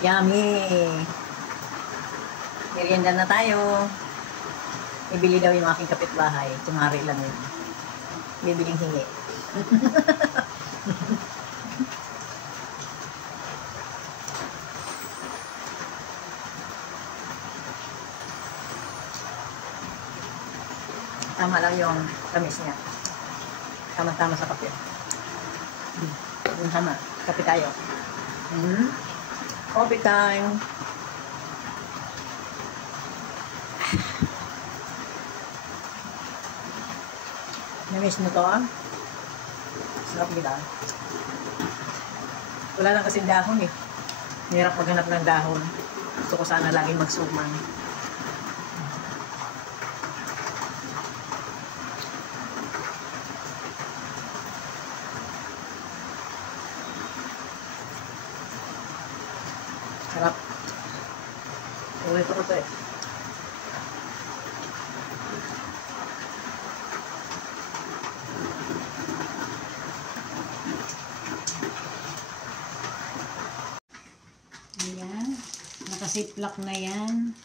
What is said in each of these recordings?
Yummy! Merienda na tayo. Ibili daw yung aking kapitbahay. Tumari lang yun. Bibiling hingi. Tama lang yung tamis niya. Tama-tama sa kape. Sama. Kape tayo. Coffee time. Namiss mo to, ah? Sarap nila. Wala lang kasing dahon eh. Hirap maghanap ng dahon. Gusto ko sana laging magsumang. Sarap. Ulit ko to eh. Ayan. Nakasiplak na yan.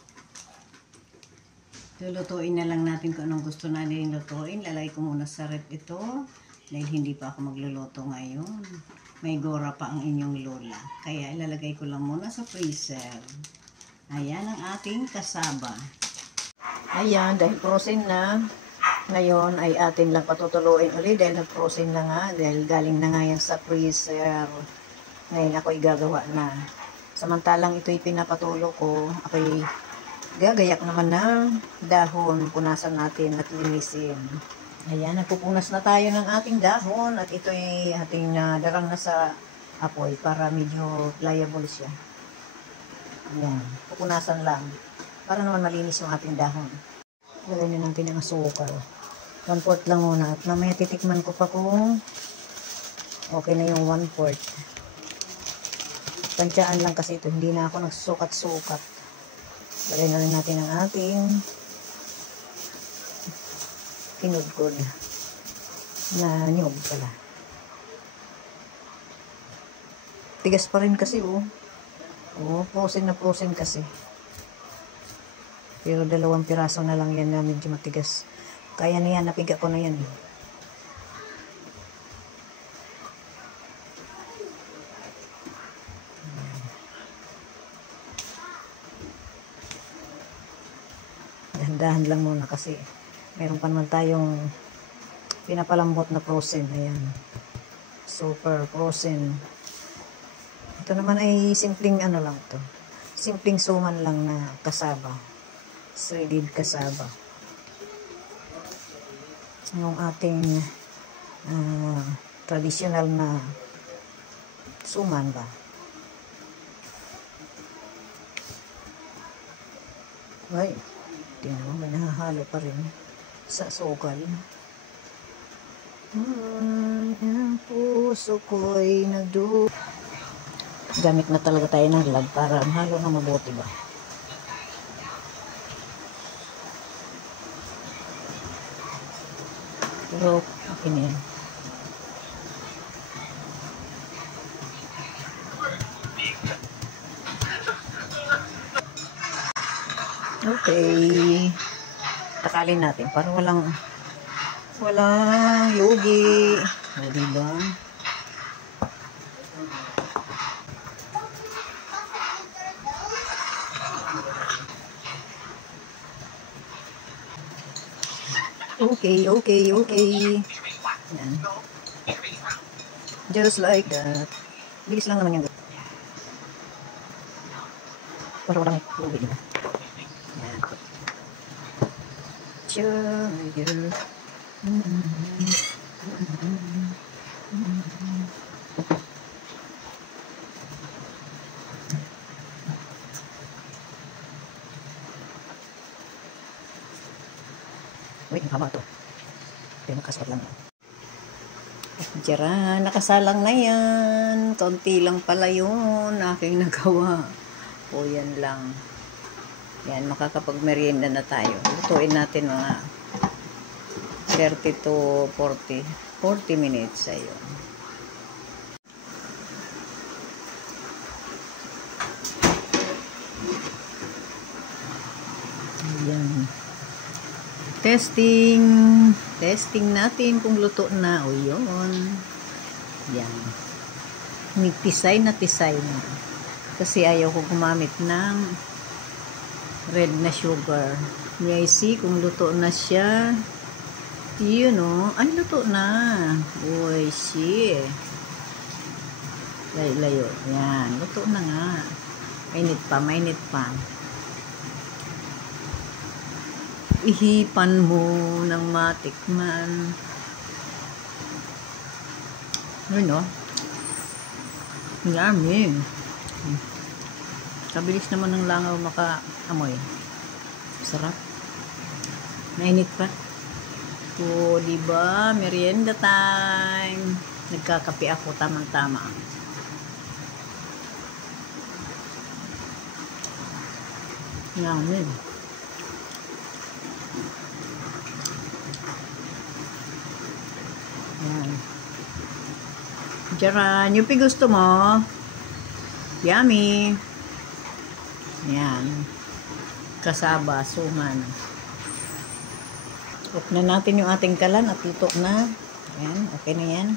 Lulutuin na lang natin kung anong gusto natin lutuin. Lalagay ko muna sa rep ito. Dahil hindi pa ako magluluto ngayon. May gora pa ang inyong lola. Kaya ilalagay ko lang muna sa freezer. Ayan ang ating kasaba. Ayan, dahil frozen na. Ngayon ay atin lang patutuluin ulit dahil nag-frozen na nga. Dahil galing na nga yan sa freezer. Ngayon ako igagawa na. Samantalang ito'y pinapatulo ko, ako'y gagayak naman ng dahon. Punasan natin at linisin. Ayan, nagpupunas na tayo ng ating dahon at ito'y ating darang na sa apoy para medyo pliable siya. Ayan, pupunasan lang para naman malinis yung ating dahon. Lagay na natin ang asukal. 1/4 lang muna at mamaya titikman ko pa kung okay na yung 1/4. Tansyaan lang kasi ito, hindi na ako nagsusukat-sukat. Lagay na rin natin ang ating kinudkod na nyog pala. Tigas pa rin kasi oh. Oh, frozen na frozen kasi. Pero 2 piraso na lang yan na medyo matigas. Kaya na yan, napiga ko na yan. Dahan-dahan lang muna kasi meron pa naman tayong pinapalambot na frozen. Ayan. Super frozen. Ito naman ay simpleng ano lang to. Simpleng suman lang na kasaba. Shredded kasaba. Yung ating traditional na suman ba. Ay, tingnan mo, may nahahalo pa rin sa sukal. Ang puso ko'y nagdu... Gamit na talaga tayo ng lag para halo na mabuti ba. Pero, okay na yan. Okay. Takalin natin para walang lugi. O, diba? Okay. Yan. Just like that. Bilis lang naman yung para walang lugi, diba? Yan. Sure. Wait, haba to. Pero nakaspat lang. Diyan, nakasalang na yan. Konti lang pala yun. Aking nagawa. O, yan lang. Yan, makakapag-merienda na tayo. Lutuin natin mga 30 to 40 minutes. Ayun. Testing. Testing natin kung luto na. O yun. Yan. Tisay na tisay na. Kasi ayaw ko gumamit ng red na sugar. May see kung luto na siya. Yun o. Ay, luto na. Uy, see. Layo. Yan. Luto na nga. Mainit pa. Mainit pa. Ihipan mo ng matikman. Yun o. Yummy. Kabilis naman ng langaw maka-amoy. Sarap. Mainit pa. O, diba? Merienda time. Nagkakape ako. Tamang-tama. Yummy. Yan. Jaran, yung gusto mo? Yummy. Yan. Kasaba, suman. Cook na natin yung ating kalan at luto na. Yan, okay na yan.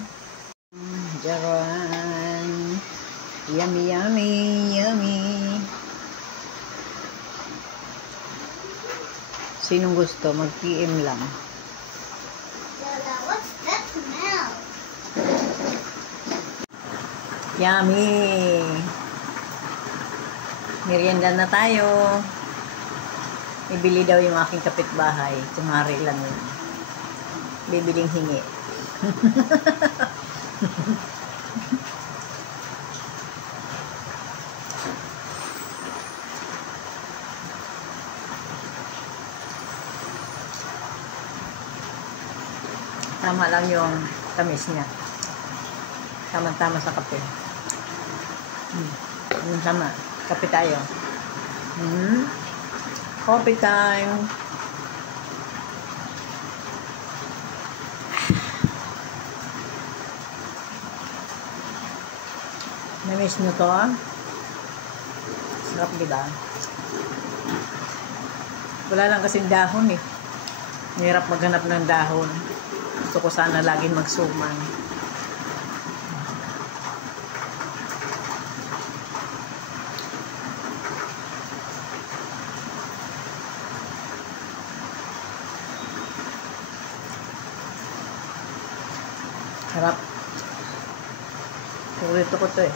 Jaran. Yummy, yummy, yummy. Sinong gusto? Mag-PM lang. Lola, what's that smell? Yummy! Merienda na tayo. Ibili daw yung aking kapitbahay. Kumari lang yun. Bibiling hingi. Tama lang yung tamis niya. Tama-tama sa kape. Tama. Kape tayo. Coffee time. Namiss mo to? Sarap, diba? Wala lang kasing dahon eh. Mahirap maghanap ng dahon. Gusto ko sana laging magsuman. Harap. Paborito ko to eh.